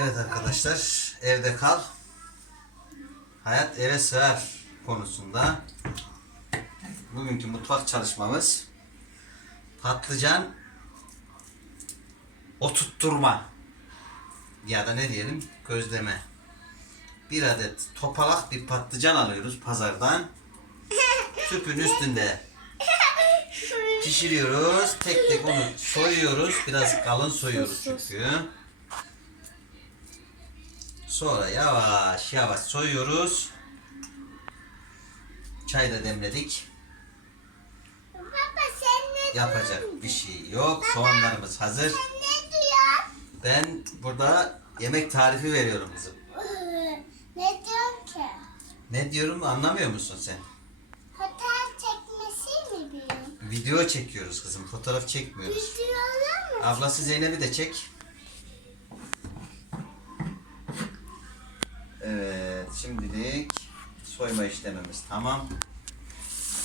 Evet arkadaşlar, evde kal. Hayat eve sığar konusunda. Bugünkü mutfak çalışmamız patlıcan oturtturma ya da ne diyelim gözleme. Bir adet topalak bir patlıcan alıyoruz pazardan. Tüpün üstünde pişiriyoruz. Tek tek onu soyuyoruz. Biraz kalın soyuyoruz çünkü. Sonra yavaş yavaş soyuyoruz. Çay da demledik. Baba sen ne Yapacak bir şey yok. Soğanlarımız hazır. Ben burada yemek tarifi veriyorum kızım. ne diyorsun ki? Ne diyorum anlamıyor musun sen? Fotoğraf çekmesi mi biliyorsun? Video çekiyoruz kızım. Fotoğraf çekmiyoruz. Videolar mı? Ablası Zeynep'i de çek. Şimdilik soyma işlemimiz tamam.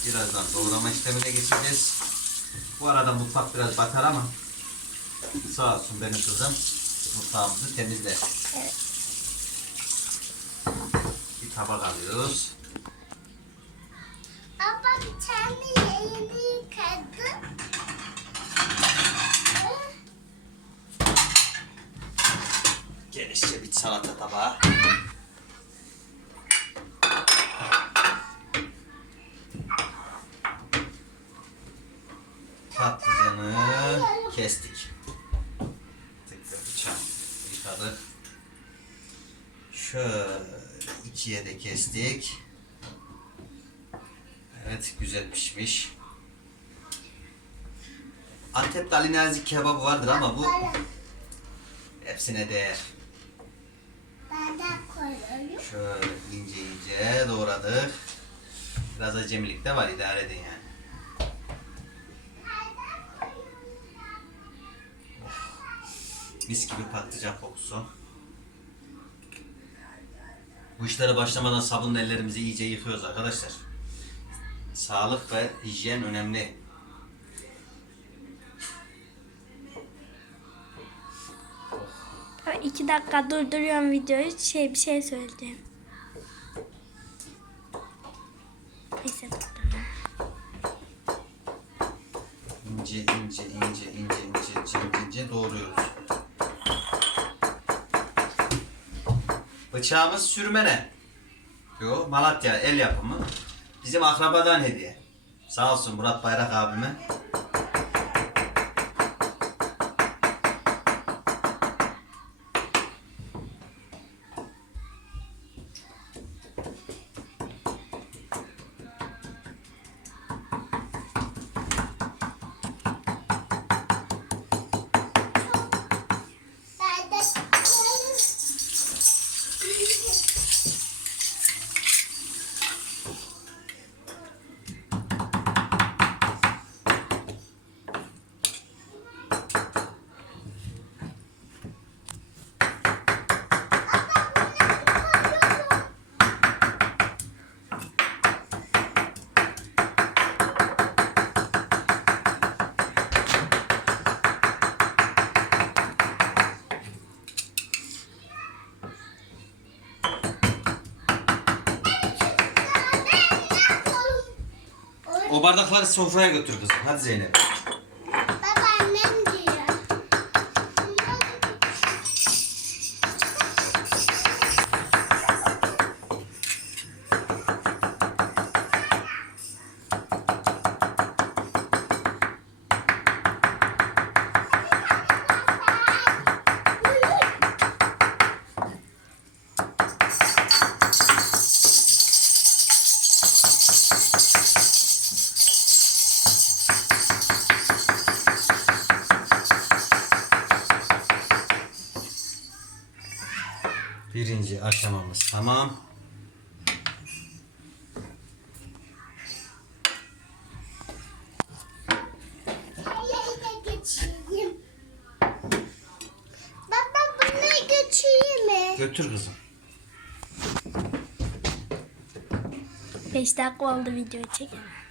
Birazdan doğrama işlemine geçeceğiz. Bu arada mutfak biraz batar ama sağ olsun benim kızım mutfağımızı temizler. Evet. Bir tabak alıyoruz. Baba bir tane yayını yıkadı. Genişçe bir salata tabağı. Kestik. Tıkla bıçak yıkadık. Şöyle ikiye de kestik. Evet güzel pişmiş. Antep Ali Nazik kebabı vardır ama bu hepsine değer. Şöyle ince ince doğradık. Biraz acemilik de var idare edin yani. Mis gibi patlıcan kokusu. Bu işlere başlamadan sabunla ellerimizi iyice yıkıyoruz arkadaşlar. Sağlık ve hijyen önemli. İki dakika durduruyorum videoyu. Şey bir şey söyleyeceğim. Neyse ince ince ince ince ince ince doğruyoruz. Bıçağımız sürmene. Yo Malatya el yapımı. Bizim akrabadan hediye. Sağ olsun Murat Bayrak abime. O bardakları sofraya götür kızım. Hadi Zeynep. Birinci aşamamız tamam. Baba bunu götüreyim mi? Götür kızım. 5 dakika oldu video çekelim.